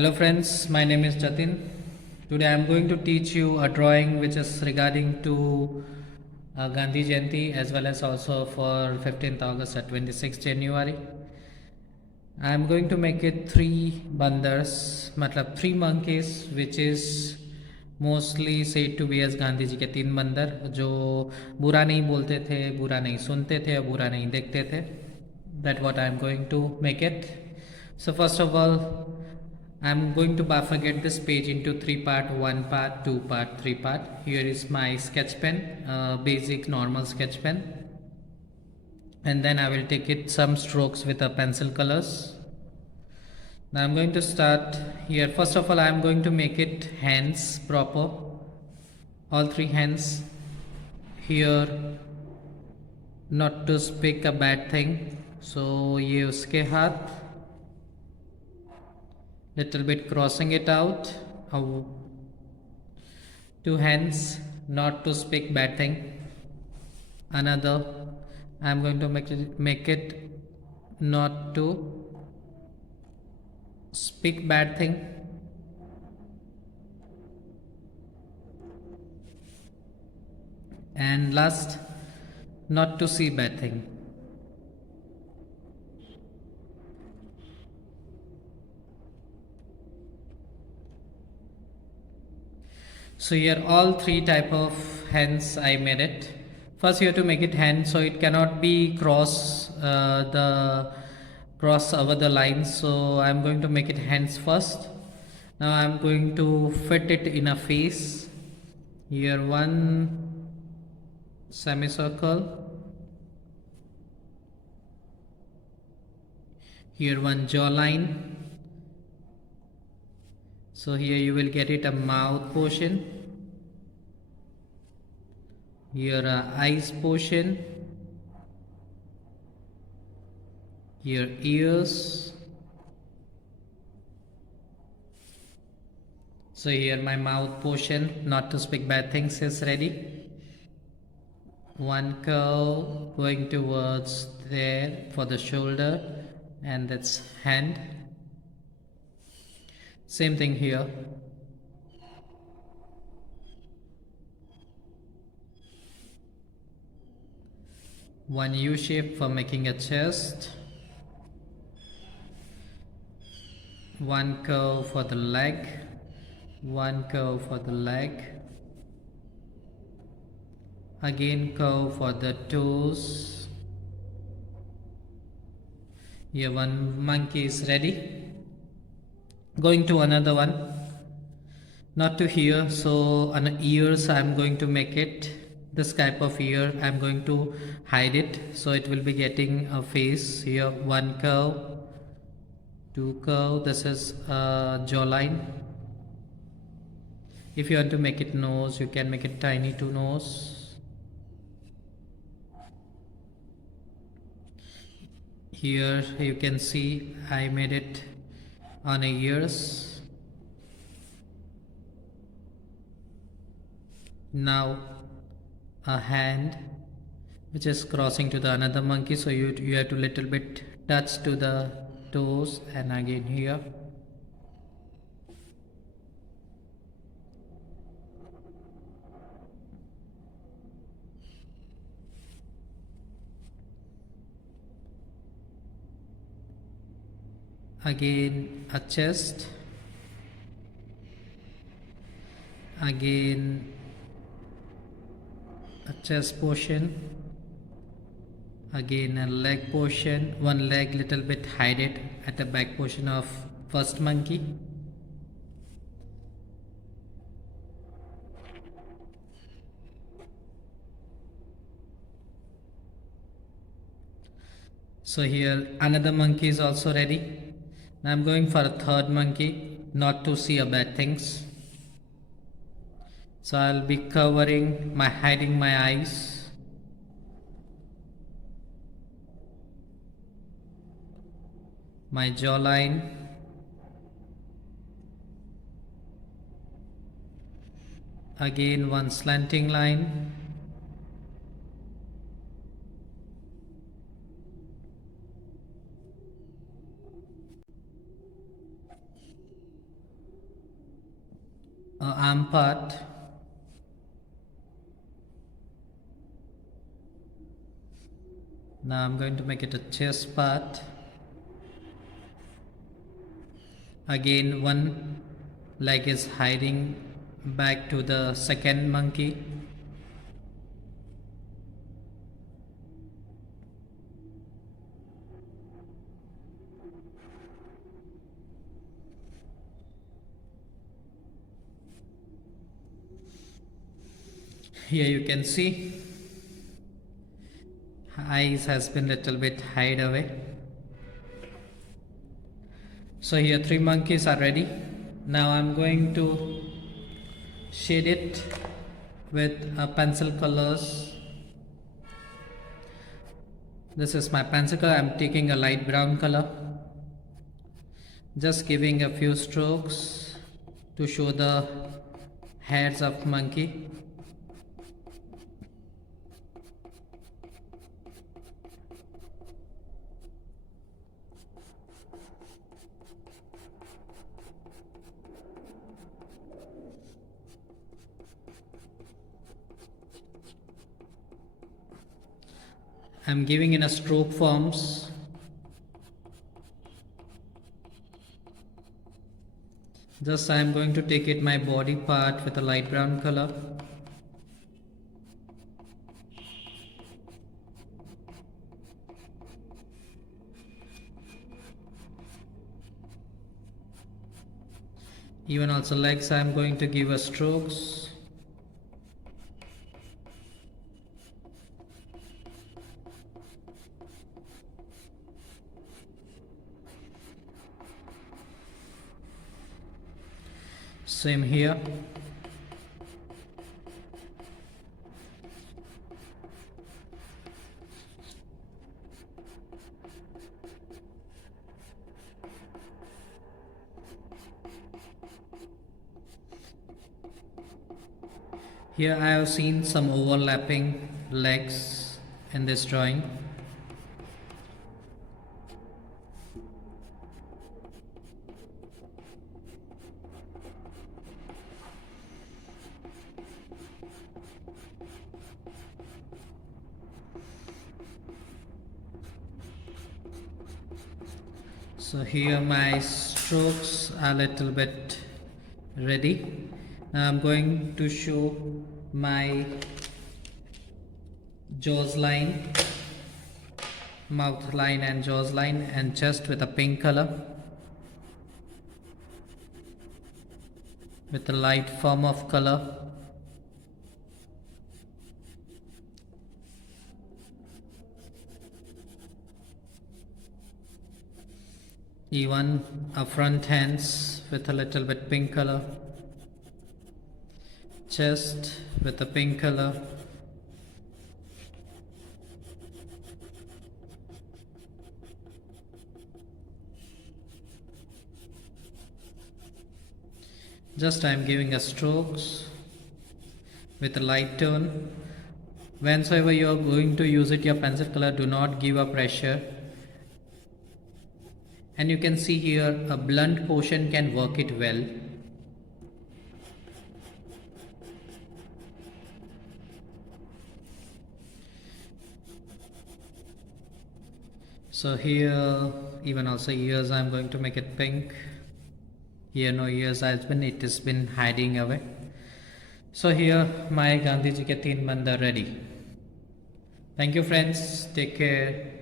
Hello friends, my name is Jatin. Today I am going to teach you a drawing which is regarding to Gandhi Jayanti as well as also for 15th August or 26th January. I am going to make it three bandars, matlab three monkeys which is mostly said to be as Gandhi ji के तीन बंदर जो बुरा नहीं बोलते थे, बुरा नहीं सुनते थे और बुरा नहीं देखते थे. That what I am going to make it. So first of all, I'm going to bifurcate this page into three part, one part, two part, three part. Here is my sketch pen, basic normal sketch pen, and then I will take it some strokes with a pencil colors. Now I'm going to start here. First of all, I'm going to make it hands proper, all three hands here, not to speak a bad thing. So ये उसके हाथ, little bit crossing it out, two hands, not to speak bad thing. Another, I'm going to make it not to speak bad thing. And last, not to see bad thing. So here all three type of hands I made it. First you have to make it hand, so it cannot be cross over the line. So I'm going to make it hands first. Now I'm going to fit it in a face. Here one semicircle. Here one jawline. So here you will get it a mouth portion, here a eyes portion, here ears. So here my mouth portion, not to speak bad things, is ready. One curve going towards there for the shoulder, and that's hand. Same thing here. One U shape for making a chest. One curve for the leg. One curve for the leg. Again curve for the toes. Here one monkey is ready. Going to another one, not to here. So on ears I'm going to make it this type of ear. I'm going to hide it, so it will be getting a face. Here one curve, two curve. This is a jawline. If you want to make it nose, you can make it tiny to nose. Here you can see I made it on ears. Now a hand which is crossing to the another monkey, so you have to little bit touch to the toes, and again here. Again a chest, again a chest portion, again a leg portion, one leg little bit hide it at the back portion of first monkey. So here another monkey is also ready. Now I'm going for a third monkey, not to see a bad things. So I'll be hiding my eyes. My jawline. Again one slanting line. arm part. Now I'm going to make it a chest part. Again, one leg is hiding back to the second monkey. Here you can see eyes has been little bit hide away. So here 3 monkeys are ready. Now I'm going to shade it with pencil colors. This is my pencil color. I'm taking a light brown color, just giving a few strokes to show the hairs of monkey. I'm giving in a stroke forms. Just I'm going to take it my body part with a light brown color. Even also legs I'm going to give a strokes. Same here. Here I have seen some overlapping legs in this drawing. So here my strokes are a little bit ready. Now I'm going to show my jaws line, mouth line and jaws line, and chest with a pink color with a light form of color. Even a front hands with a little bit pink color, chest with a pink color, just I am giving a strokes with a light tone. Whenever you are going to use it your pencil color, do not give a pressure. And you can see here a blunt portion can work it well. So here even also ears I'm going to make it pink. Here no ears has been, it has been hiding away. So here my Gandhi Ji ke 3 mandar ready. Thank you friends, take care.